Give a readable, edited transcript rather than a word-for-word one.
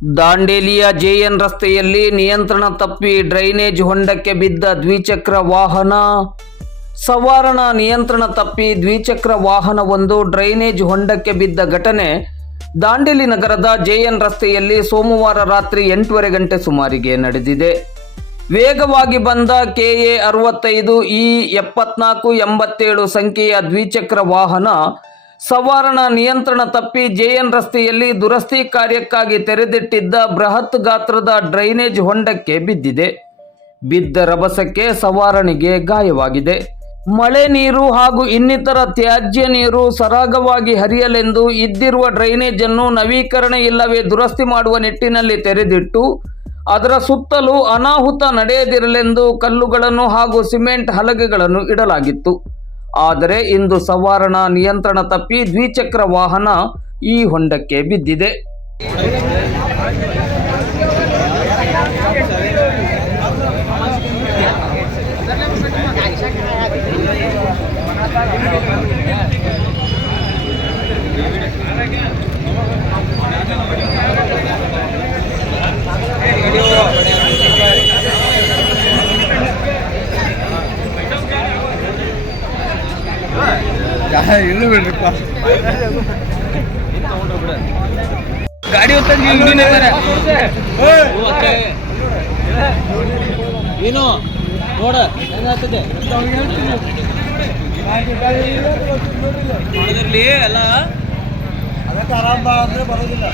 ದಾಂಡೇಲಿಯ JN ರಸ್ತೆಯಲ್ಲಿ ನಿಯಂತ್ರಣ ತಪ್ಪಿ ಡ್ರೈನೇಜ್ ಹೊಂಡಕ್ಕೆ ಬಿದ್ದ ದ್ವಿಚಕ್ರ ವಾಹನ. ಸವಾರಣ ನಿಯಂತ್ರಣ ತಪ್ಪಿ ದ್ವಿಚಕ್ರ ವಾಹನವೊಂದು ಡ್ರೈನೇಜ್ ಹೊಂಡಕ್ಕೆ ಬಿದ್ದ ಘಟನೆ ದಾಂಡೇಲಿ ನಗರದ ಜೆಎನ್ ರಸ್ತೆಯಲ್ಲಿ ಸೋಮವಾರ ರಾತ್ರಿ 8:30 ಗಂಟೆ ಸುಮಾರಿಗೆ ನಡೆದಿದೆ. ವೇಗವಾಗಿ ಬಂದ KA 65 E 7487 ಸಂಖ್ಯೆಯ ದ್ವಿಚಕ್ರ ವಾಹನ ಸವಾರಣ ನಿಯಂತ್ರಣ ತಪ್ಪಿ ಜೆಎನ್ ರಸ್ತೆಯಲ್ಲಿ ದುರಸ್ತಿ ಕಾರ್ಯಕ್ಕಾಗಿ ತೆರೆದಿಟ್ಟಿದ್ದ ಬೃಹತ್ ಗಾತ್ರದ ಡ್ರೈನೇಜ್ ಹೊಂಡಕ್ಕೆ ಬಿದ್ದಿದೆ. ಬಿದ್ದ ರಭಸಕ್ಕೆ ಸವಾರನಿಗೆ ಗಾಯವಾಗಿದೆ. ಮಳೆ ನೀರು ಹಾಗೂ ಇನ್ನಿತರ ತ್ಯಾಜ್ಯ ನೀರು ಸರಾಗವಾಗಿ ಹರಿಯಲೆಂದು ಇದ್ದಿರುವ ಡ್ರೈನೇಜ್ ಅನ್ನು ನವೀಕರಣ ಇಲ್ಲವೇ ದುರಸ್ತಿ ಮಾಡುವ ನಿಟ್ಟಿನಲ್ಲಿ ತೆರೆದಿಟ್ಟು ಅದರ ಸುತ್ತಲೂ ಅನಾಹುತ ನಡೆಯದಿರಲೆಂದು ಕಲ್ಲುಗಳನ್ನು ಹಾಗೂ ಸಿಮೆಂಟ್ ಹಲಗೆಗಳನ್ನು ಇಡಲಾಗಿತ್ತು. ಆದರೆ ಇಂದು ಸವಾರಣ ನಿಯಂತ್ರಣ ತಪ್ಪಿ ದ್ವಿಚಕ್ರ ವಾಹನ ಈ ಹೊಂಡಕ್ಕೆ ಬಿದ್ದಿದೆ. ಇಲ್ಲ ಬಿಡ್ರಿಪ್ಪ, ಗಾಡಿ ಏನು ನೋಡ ಎಲ್ಲ ಅದಕ್ಕೆ ಆರಾಮ ಅಂದ್ರೆ ಬರೋದಿಲ್ಲ.